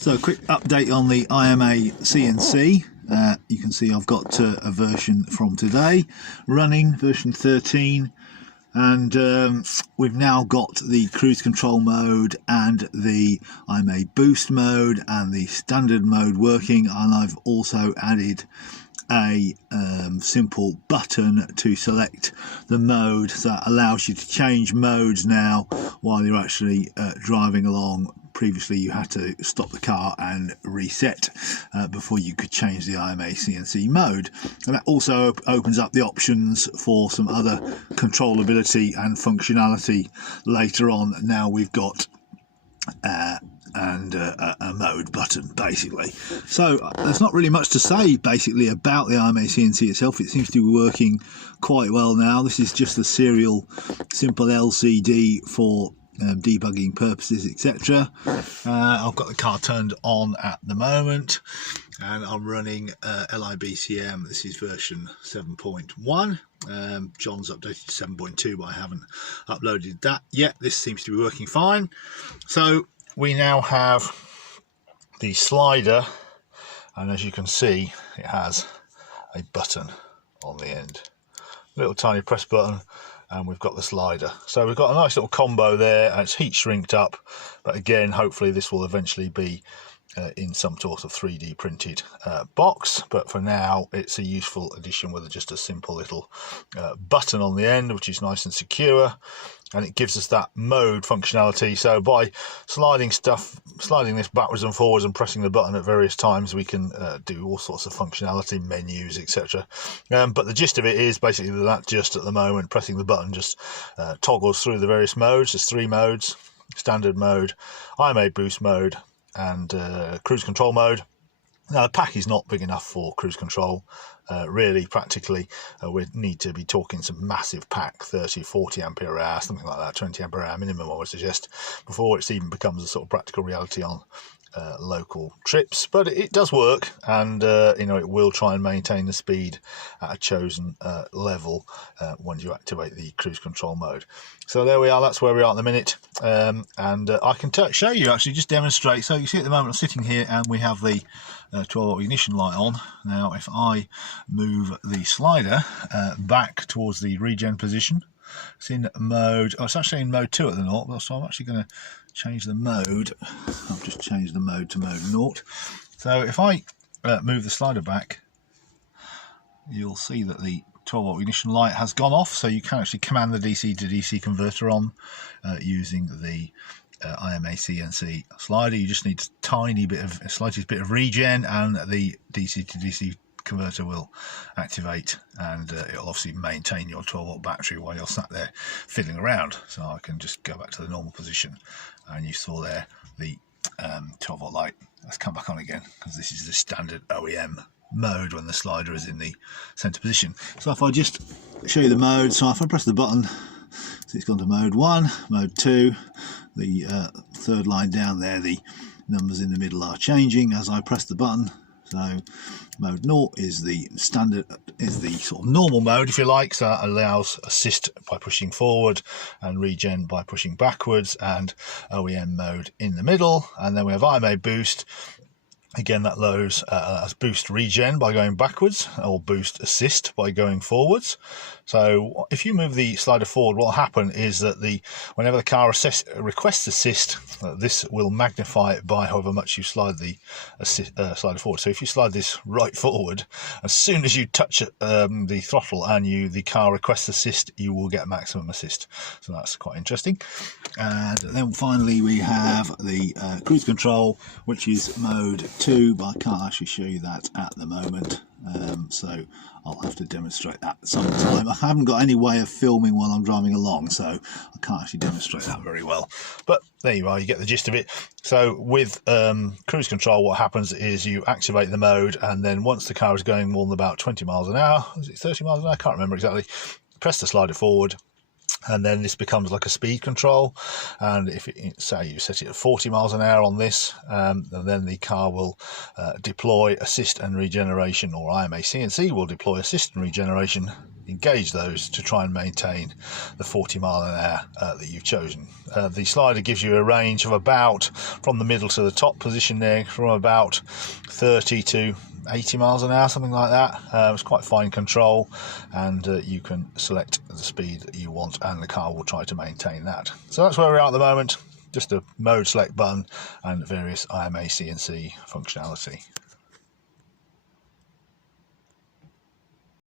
So, quick update on the IMAC&C. You can see I've got a version from today running, version 13, and we've now got the cruise control mode and the IMA boost mode and the standard mode working, and I've also added a simple button to select the mode, so that allows you to change modes now while you're actually driving along. Previously you had to stop the car and reset before you could change the IMAC&C mode, and that also opens up the options for some other controllability and functionality later on. Now we've got a mode button basically. So there's not really much to say basically about the IMAC&C itself. It seems to be working quite well now. This is just a serial simple LCD for debugging purposes, etc. I've got the car turned on at the moment and I'm running LIBCM. This is version 7.1. John's updated to 7.2, but I haven't uploaded that yet. This seems to be working fine. So we now have the slider, and as you can see it has a button on the end, little tiny press button, and we've got the slider. So we've got a nice little combo there, and it's heat shrinked up, but again hopefully this will eventually be in some sort of 3D printed box, but for now it's a useful addition with just a simple little button on the end, which is nice and secure, and it gives us that mode functionality. So by sliding this backwards and forwards and pressing the button at various times, we can do all sorts of functionality, menus, etc. But the gist of it is basically that just at the moment pressing the button just toggles through the various modes. There's 3 modes: standard mode, IMA boost mode, and cruise control mode. Now the pack is not big enough for cruise control, really. Practically we need to be talking some massive pack, 30-40 ampere hour, something like that, 20 ampere hour minimum I would suggest, before it even becomes a sort of practical reality on local trips. But it does work, and you know, it will try and maintain the speed at a chosen level once you activate the cruise control mode. So there we are, that's where we are at the minute, and I can show you, actually just demonstrate. So you see at the moment I'm sitting here and we have the 12-volt ignition light on. Now if I move the slider back towards the regen position, it's in mode, oh, it's actually in mode 2 at the moment, so I'm actually going to change the mode. I've just changed the mode to mode 0. So if I move the slider back, you'll see that the 12-volt ignition light has gone off, so you can actually command the DC to DC converter on using the IMAC&C slider. You just need a slightest bit of regen, and the DC to DC converter will activate, and it'll obviously maintain your 12-volt battery while you're sat there fiddling around. So I can just go back to the normal position, and you saw there the 12-volt light has come back on again, because this is the standard OEM mode when the slider is in the center position. So if I just show you the mode, so if I press the button, so it's gone to mode 1, mode 2, the third line down there, the numbers in the middle are changing as I press the button. So mode 0 is the standard, is the sort of normal mode, if you like, so that allows assist by pushing forward and regen by pushing backwards, and OEM mode in the middle. And then we have IMA boost. Again, that allows boost regen by going backwards, or boost assist by going forwards. So if you move the slider forward, what will happen is that whenever the car requests assist, this will magnify it by however much you slide the slider forward. So if you slide this right forward, as soon as you touch the throttle and the car requests assist, you will get maximum assist. So that's quite interesting. And then finally we have the cruise control, which is mode 2, but I can't actually show you that at the moment, so I'll have to demonstrate that sometime. I haven't got any way of filming while I'm driving along, so I can't actually demonstrate that very well, but there you are, you get the gist of it. So with cruise control, what happens is you activate the mode, and then once the car is going more than about 20 miles an hour, is it 30 miles an hour, I can't remember exactly, press the slider forward, and then this becomes like a speed control. And if say you set it at 40 miles an hour on this, and then the car will deploy assist and regeneration, or IMAC&C will deploy assist and regeneration engage those to try and maintain the 40 mile an hour that you've chosen. The slider gives you a range of about, from the middle to the top position there, from about 30 to 80 miles an hour, something like that. It's quite fine control, and you can select the speed that you want, and the car will try to maintain that. So that's where we are at the moment. Just a mode select button and various IMAC&C functionality.